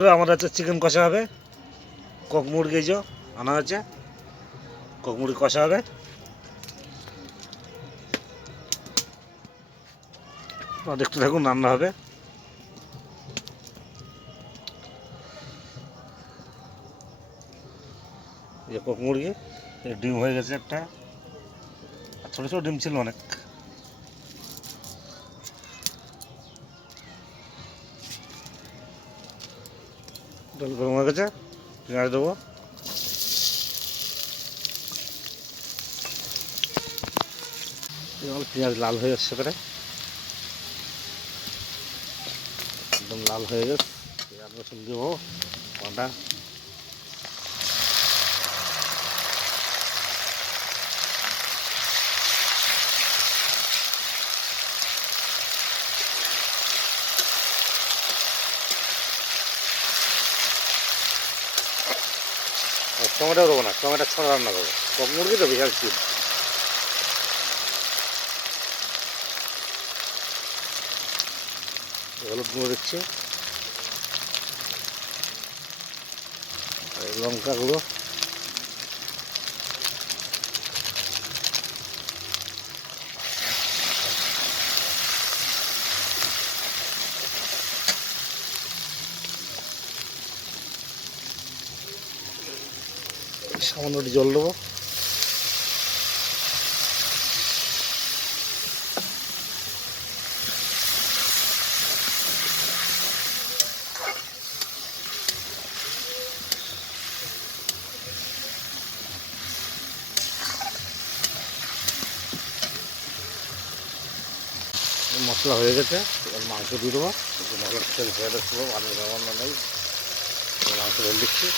আমাদের হচ্ছে চিকেন কষা হবে, কক মুরগি যে আনা হচ্ছে, কক মুরগি কষা হবে। দেখতে থাকুন, রান্না হবে। যে কক মুরগি, ডিম হয়ে গেছে একটা, ছোটো ছোটো ডিম ছিল অনেক। ডাল গরম হয়ে গেছে, পেঁয়াজ দেবো। পেঁয়াজ লাল হয়ে যাচ্ছে করে, একদম লাল হয়ে গেছে। পেঁয়াজ রসুন দেবো বাটা। টমেটো দেবো না, টমেটো ছাড়া রান্না করবো, কক মুরগি তো বিশাল চিল। হলুদ গুঁড়ো দিচ্ছি, লঙ্কা গুঁড়ো, সামান্য জল দেবো। মশলা হয়ে গেছে, এবার মাংস দিয়ে দেবো। মশলার তেল ছেড়ে দেবো, পানি ব্যবহার নেই, মাংস ঢেলে দিচ্ছি।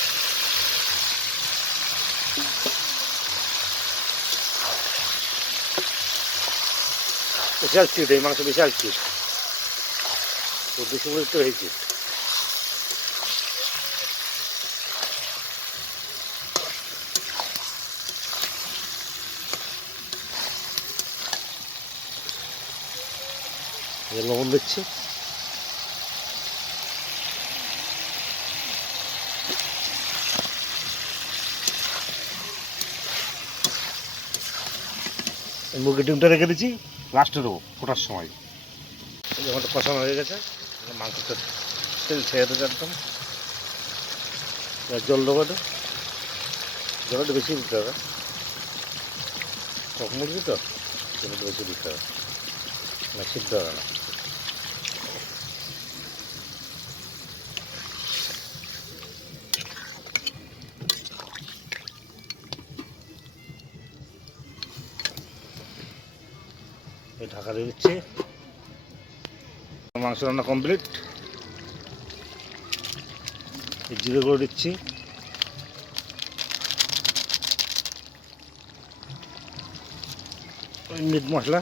বিশাল চিট, এই মাংস বিশাল চিট, ২০০ মিনিট তো হয়েছে। লবণ দিচ্ছি, মুরগির ডিমটা রেখে দিচ্ছি, লাস্টে দেবো ফোটার সময়। যখন কষানো হয়ে গেছে, মাংসটা তেল ছেড়ে দেবে একদম। জল দেবো, একটু জলটা বেশি দিতে হবে, কক মুরগি তো জলটা বেশি দিতে হবে, না সিদ্ধ হবে না। এই ঢাকা দিয়ে দিচ্ছি, মাংস রান্না কমপ্লিট। জিরে গুঁড়ো দিচ্ছি, মিট মশলা,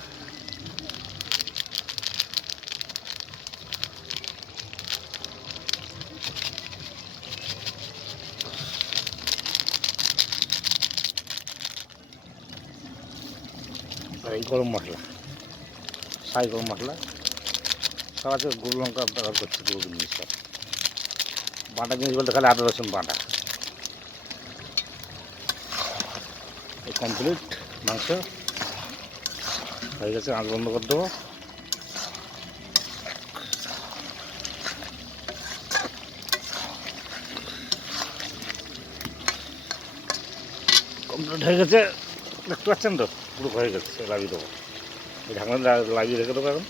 আর এই গরম মশলা, সাই গরম মশলা। সব আছে, গুঁড়ো লঙ্কা ব্যবহার করছি, গুঁড়ো জিনিস সব। বাটা জিনিস বলতে খালি আদা রসুন বাটা। এই কমপ্লিট মাংস হয়ে গেছে, আঁচ বন্ধ করে দেবো। কমপ্লিট হয়ে গেছে, দেখতে পাচ্ছেন তো, পুরো হয়ে গেছে। লাগিয়ে দেবো, এই ঢাকনা লাগিয়ে রেখে দেবো এখন।